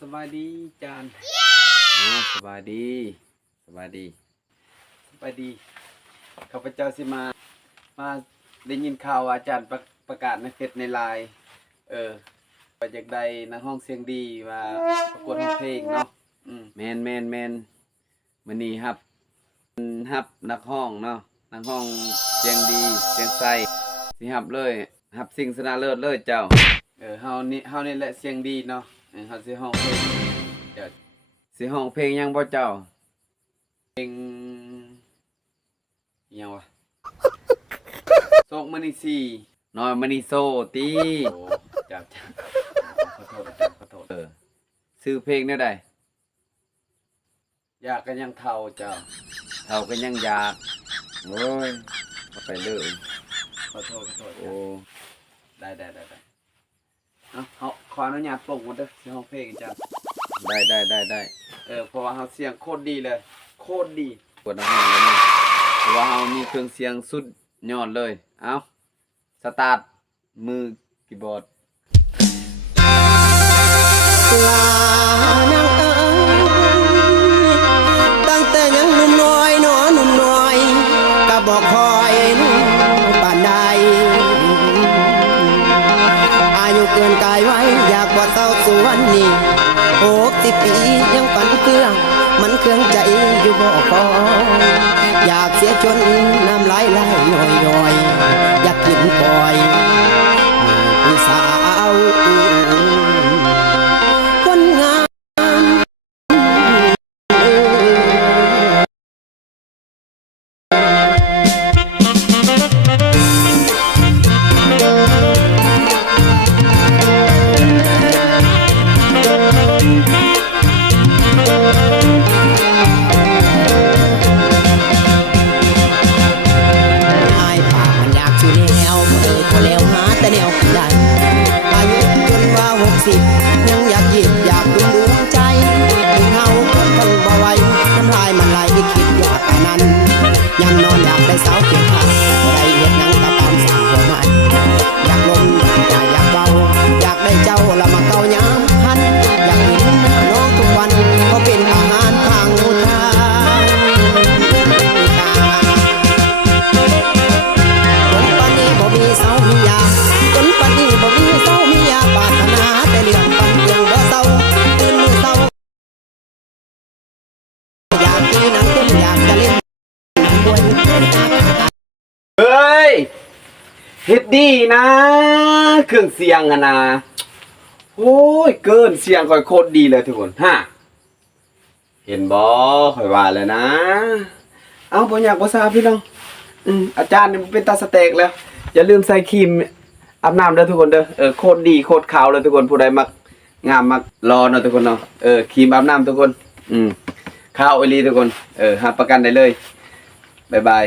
สบายดีจานสบายดีสบายดีสบายดีข้าพเจ้าสิมาได้ยินข่าวอาจารย์ประกาศในเฟซในไลน์ว่าอยากได้นักร้องเสียงดีมาประกวดร้องเพลงเนาะแมนมื้อนี้ครับนักร้องเนาะนักร้องเสียงดีเสียงใสสิรับเลยรับสิ่งชนะเลิศเลยเจ้าเฮานี่แหละเสียงดีเนาะเฮาสิร้องเพลงเจ้าสิร้องเพลงยังบ่เจ้าเพลงอิหยังวะโศกมณีสีน้อยมณีโซติโอ้จับขอโทษชื่อเพลงแนวใดอยากกันยังเฒ่าเจ้าเฒ่ากันยังอยากโอ้ยไปเลยขอโทษโอ้ได้เฮาขออนุญาตปลุกมันเด้อสิร้องเพลงจ้ะได้เพราะว่าเฮาเสียงโคตรดีเลยโคตรดีปวดห้องแล้วนี่เพราะว่าเฮามีเครื่องเสียงสุดยอดเลยเอาสตาร์ทมือคีย์บอร์ดลานางเอ๋ยตั้งแต่ยังหนุ่มน้อยหนุ่มน้อยก็บอกคอยปานใดอายุเกินกายไว้อยากบ่เศร้าสู่วันนี้60 ปียังปั่นเครื่องมันเครื่องใจอยู่บ่พออยากเสียจนน้ำไหลย่อยอยากกินปล่อยผู้สาวคนงามยังอยากหยิบอยากดวงใจถึงเฮาคนทนบ่ไหวน้ำลายมันไหลคิดอยากอันนั้นยามนอนอยากได้สาวเคียงข้างบ่ได้เฮ็ดหยังก็ตามสั่งหัวมันอยากลมอยากเบาอยากได้เจ้าละมาเกายามพันอยากเห็นหน้าน้องทุกวันเพราะเป็นอาหารทางอุทานจนปานนี้บ่มีเสามียาจนปานนี้บ่มีเสามียาปรารถนาแต่เรื่องปันเพียงบ่เศร้าตื่นมือเศร้าอยากมีหนังเต้นอยากจะเล่นบวยเฮ้ยเฮ็ดดีนะเครื่องเสียงอะนะโอ้ยเกินเสียงค่อยโคตรดีเลยทุกคนฮะเห็นบ่ค่อยว่าแล้วนะเอาบ่อยากบ่ทราบพี่น้องอาจารย์นี่มันเป็นตาสเต็กแล้วอย่าลืมใส่ครีมอาบน้ำเด้อทุกคนเด้อโคตรดีโคตรขาวเลยทุกคนผู้ใดมักงามมักรอเนาะทุกคนเนาะครีมอาบน้ำทุกคนขาวอีหลีทุกคนรับประกันได้เลยบ๊ายบาย